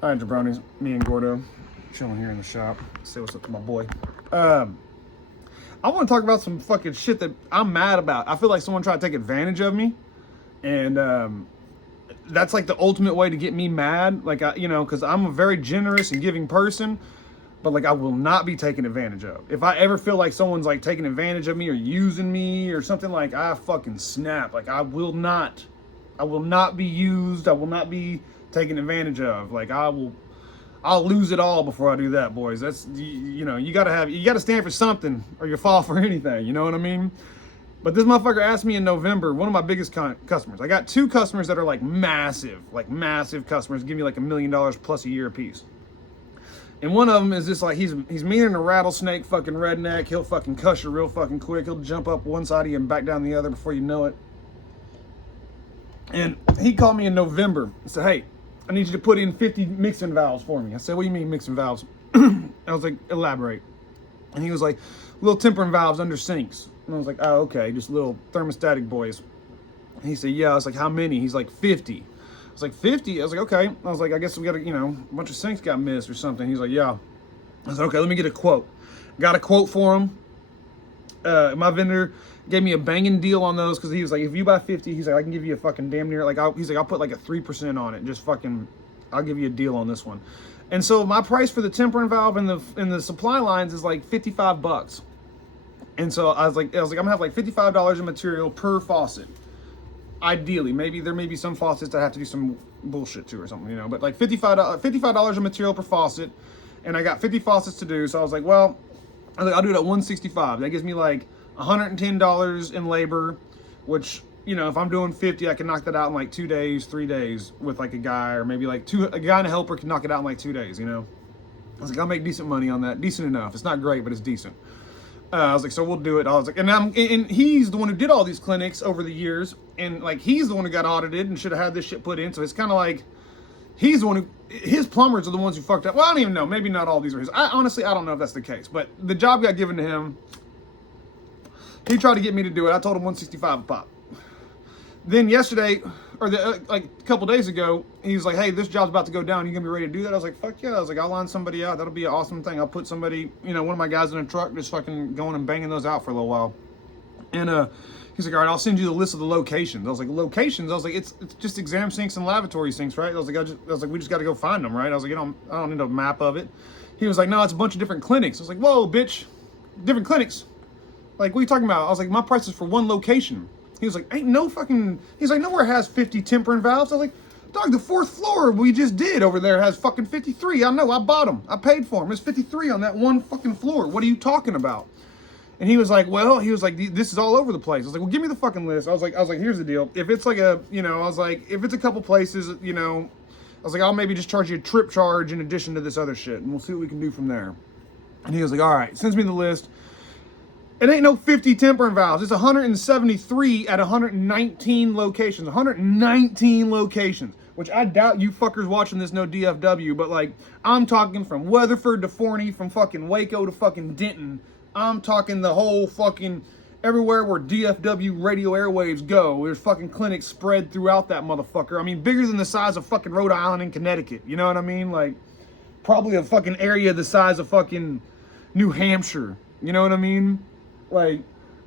All right, jabronis, me and Gordo chilling here in the shop. Say what's up to my boy. I want to talk about some fucking shit that I'm mad about. I feel like someone tried to take advantage of me, and that's like the ultimate way to get me mad. Like, because I'm a very generous and giving person, but like I will not be taken advantage of. If I ever feel like someone's like taking advantage of me or using me or something, like I fucking snap. Like I will not be used. I will not be taken advantage of. Like I'll lose it all before I do that, boys. That's you gotta stand for something or you fall for anything. You know what I mean? But this motherfucker asked me in November, one of my biggest customers. I got two customers that are like massive customers, give me like $1 million plus a year a piece. And one of them is just like, he's meaner than a rattlesnake, fucking redneck. He'll fucking cuss you real fucking quick. He'll jump up one side of you and back down the other before you know it. And he called me in November and said, hey, I need you to put in 50 mixing valves for me. I said, what do you mean mixing valves? I was like, elaborate. And he was like, little tempering valves under sinks. And I was like, oh, okay, just little thermostatic boys. And he said, yeah. I was like, how many? He's like, 50. I was like, 50? I was like, okay. I was like, I guess we got a bunch of sinks got missed or something. He's like, yeah. I said, okay, let me get a quote. Got a quote for him. My vendor gave me a banging deal on those because he was like, if you buy 50, he's like, I can give you a fucking damn near, like, he's like, I'll put like a 3% on it. Just fucking, I'll give you a deal on this one. And so my price for the tempering valve and the supply lines is like $55. And so I was like, I'm gonna have like $55 in material per faucet. Ideally, maybe there may be some faucets that I have to do some bullshit to or something, but like $55 in material per faucet, and I got 50 faucets to do. So I was like, well, I'll do it at $165. That gives me like $110 in labor, which, if I'm doing 50, I can knock that out in like 2 days, 3 days with like a guy, or maybe like a guy and a helper can knock it out in like 2 days, I was like, I'll make decent money on that. Decent enough. It's not great, but it's decent. I was like, so we'll do it. I was like, and he's the one who did all these clinics over the years, and like he's the one who got audited and should have had this shit put in. So it's kind of like he's the one who, his plumbers are the ones who fucked up. Well, I don't even know. Maybe not all these are his. Honestly, I don't know if that's the case. But the job got given to him. He tried to get me to do it. I told him 165 a pop. Then yesterday, or like a couple days ago, he was like, hey, this job's about to go down. You gonna be ready to do that? I was like, fuck yeah. I was like, I'll line somebody out. That'll be an awesome thing. I'll put somebody, one of my guys in a truck just fucking going and banging those out for a little while. And he's like, all right, I'll send you the list of the locations. I was like, locations? I was like, it's just exam sinks and lavatory sinks, right? I was like, we just got to go find them, right? I was like, I don't need a map of it. He was like, no, it's a bunch of different clinics. I was like, whoa, bitch, different clinics. Like, what are you talking about? I was like, my price is for one location. He was like, he's like, nowhere has 50 tempering valves. I was like, dog, the 4th floor we just did over there has fucking 53. I know, I bought them. I paid for them. There's 53 on that one fucking floor. What are you talking about? And he was like, this is all over the place. I was like, well, give me the fucking list. I was like, here's the deal. If it's like if it's a couple places, I was like, I'll maybe just charge you a trip charge in addition to this other shit, and we'll see what we can do from there. And he was like, all right, sends me the list. It ain't no 50 tempering valves. It's 173 at 119 locations. 119 locations, which I doubt you fuckers watching this know DFW, but like, I'm talking from Weatherford to Forney, from fucking Waco to fucking Denton. I'm talking the whole fucking, everywhere where DFW radio airwaves go, there's fucking clinics spread throughout that motherfucker. I mean, bigger than the size of fucking Rhode Island and Connecticut. You know what I mean? Like, probably a fucking area the size of fucking New Hampshire. You know what I mean? Like,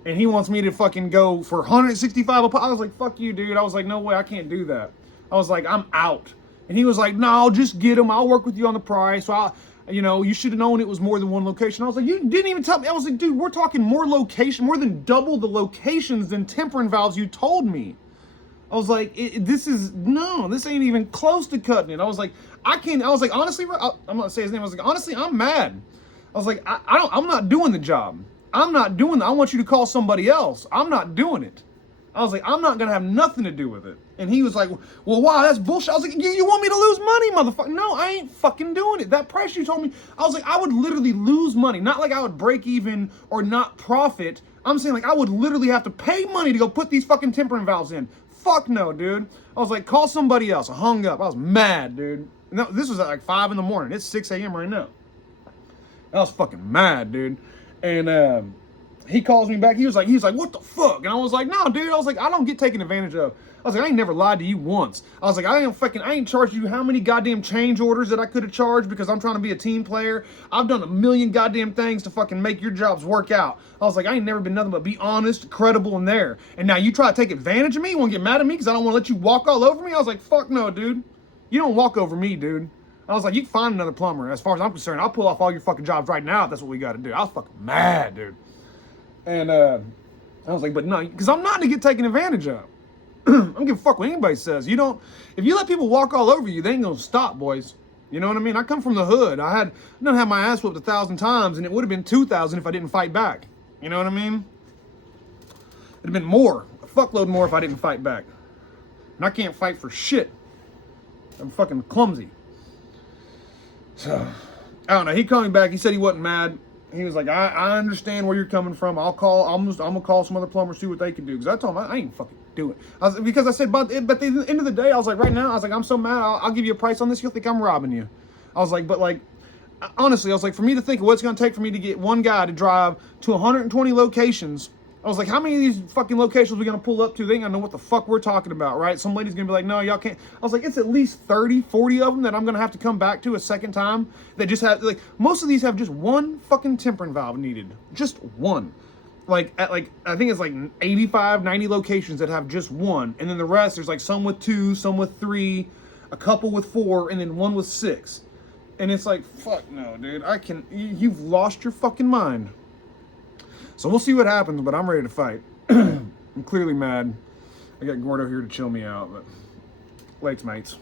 and he wants me to fucking go for 165 a pop. I was like, fuck you, dude. I was like, no way, I can't do that. I was like, I'm out. And he was like, no, just get them. I'll work with you on the price. So you should have known it was more than one location. I was like, you didn't even tell me. I was like, dude, we're talking more than double the locations than tempering valves you told me. I was like, this ain't even close to cutting it. I was like, honestly, I'm not saying his name. I was like, honestly, I'm mad. I was like, I'm not doing the job. I'm not doing that. I want you to call somebody else. I'm not doing it. I was like, I'm not going to have nothing to do with it. And he was like, well, wow, that's bullshit. I was like, you want me to lose money, motherfucker? No, I ain't fucking doing it. That price you told me, I was like, I would literally lose money. Not like I would break even or not profit. I'm saying like I would literally have to pay money to go put these fucking tempering valves in. Fuck no, dude. I was like, call somebody else. I hung up. I was mad, dude. No, this was at like 5 in the morning. It's 6 a.m. right now. I was fucking mad, dude. And he calls me back. He was like, what the fuck? And I was like, no, dude. I was like, I don't get taken advantage of. I was like, I ain't never lied to you once. I was like, I ain't charged you how many goddamn change orders that I could have charged because I'm trying to be a team player. I've done a million goddamn things to fucking make your jobs work out. I was like, I ain't never been nothing but be honest, credible in there. And now you try to take advantage of me? You want to get mad at me because I don't want to let you walk all over me? I was like, fuck no, dude. You don't walk over me, dude. I was like, you can find another plumber. As far as I'm concerned, I'll pull off all your fucking jobs right now if that's what we got to do. I was fucking mad, dude. And I was like, but no, because I'm not to get taken advantage of. I don't give a fuck what anybody says. You don't, if you let people walk all over you, they ain't gonna stop, boys. You know what I mean? I come from the hood. I done had my ass whooped 1,000 times, and it would have been 2,000 if I didn't fight back. You know what I mean? It'd have been more, a fuckload more if I didn't fight back. And I can't fight for shit. I'm fucking clumsy. So, I don't know. He called me back. He said he wasn't mad. He was like, I understand where you're coming from. I'm gonna call some other plumbers, see what they can do. Because I told him I ain't fucking doing it. Because I said, but at the end of the day, I was like, right now, I was like, I'm so mad. I'll give you a price on this. You'll think I'm robbing you. I was like, but like, honestly, I was like, for me to think of what it's gonna take for me to get one guy to drive to 120 locations. I was like, how many of these fucking locations are we gonna pull up to? They ain't gonna know what the fuck we're talking about, right? Some lady's gonna be like, no, y'all can't. I was like, it's at least 30, 40 of them that I'm gonna have to come back to a second time. That just have, like, most of these have just one fucking tempering valve needed. Just one. Like, I think it's like 85, 90 locations that have just one. And then the rest, there's like some with 2, some with 3, a couple with 4, and then one with 6. And it's like, fuck no, dude. You've lost your fucking mind. So we'll see what happens, but I'm ready to fight. I'm clearly mad. I got Gordo here to chill me out, but lates, mates.